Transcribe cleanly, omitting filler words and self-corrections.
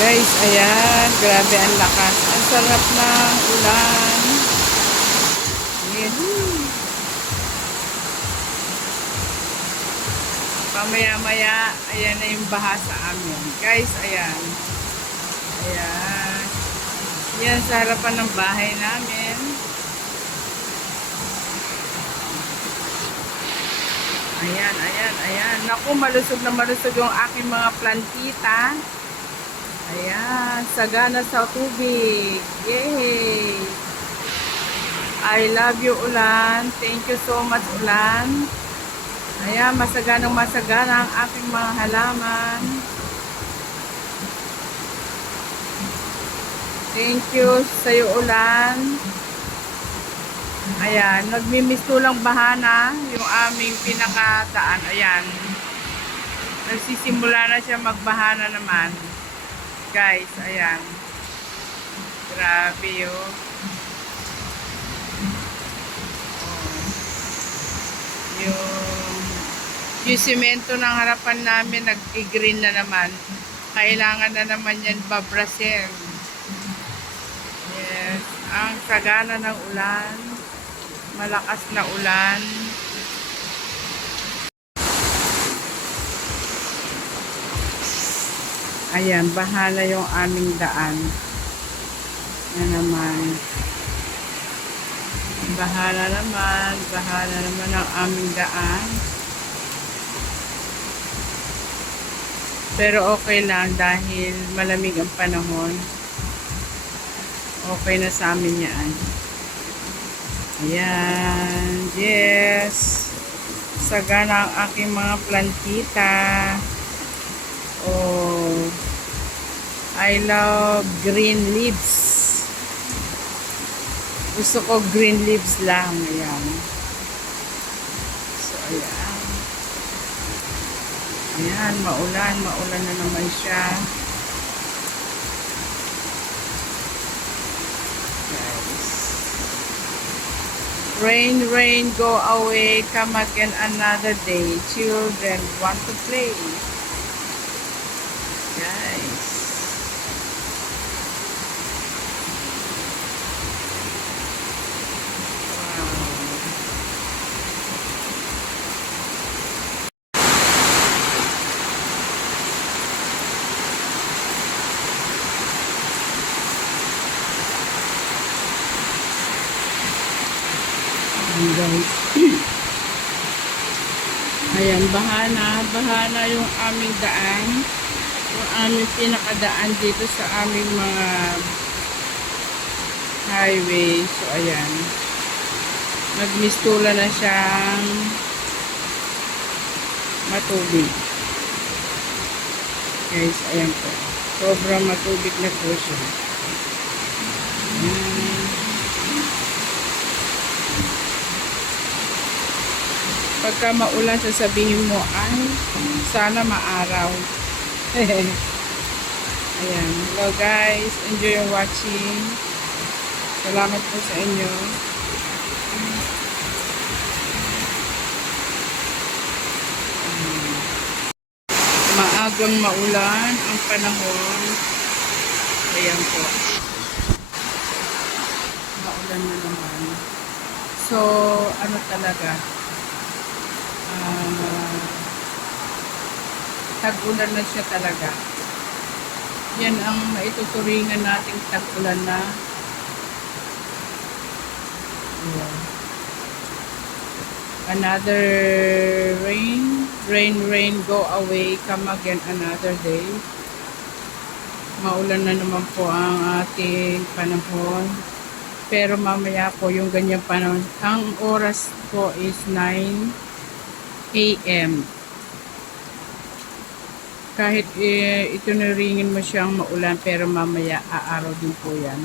Guys, ayan, grabe ang lakas. Ang sarap ng ulan. Yehoo! Pamaya-maya, ayan na yung baha sa amin. Guys, ayan. Ayan. Yan sa harapan ng bahay namin. Ayan, ayan, ayan. Naku, malusog na malusog yung aking mga plantita. Ayan, sagana sa tubig. Yay! I love you, ulan. Thank you so much, ulan. Ayan, masaganang masagana ang aking mga halaman. Thank you sa'yo, ulan. Ayan, nagmimistulang bahana yung aming pinakadaan. Ayan, nagsisimula na siya magbahana naman. Guys, ayan. Grabe yun. Yung simento ng harapan namin nag-green na naman. Kailangan na naman yan babrasin. Yes, ang sagana ng ulan. Malakas na ulan. Ayan, bahala yung aming daan. Yan naman. Bahala naman ang aming daan. Pero okay lang dahil malamig ang panahon. Okay na sa amin yan. Ayan. Yes. Sagana ang aking mga plantita. Oh. I love green leaves. Gusto ko green leaves lang. Ayan. So, ayan. Ayan, maulan na naman siya. Guys. Rain, rain, go away, come again another day. Children want to play. Guys. Guys. Ayan, bahana yung aming daan. Yung aming pinakadaan dito sa aming mga highway. So, ayan. Nagmistula na siyang matubig. Guys, ayan po. Sobrang matubig na po siya. Ayan. Pagka maulan, sasabihin mo, ay, sana maaraw. Ayan. Hello guys. Enjoy your watching. Salamat po sa inyo. Maagang maulan ang panahon. Ayan po. Maulan na naman. So, ano talaga? Tag-ulan na siya talaga. Yan ang maituturingan nating tag-ulan na. Another rain, go away, come again another day. Maulan na naman po ang ating panahon. Pero mamaya po yung ganyang panahon. Ang oras po is 9 AM. Kahit itunuringin mo siyang maulan, pero mamaya aaraw din po yan.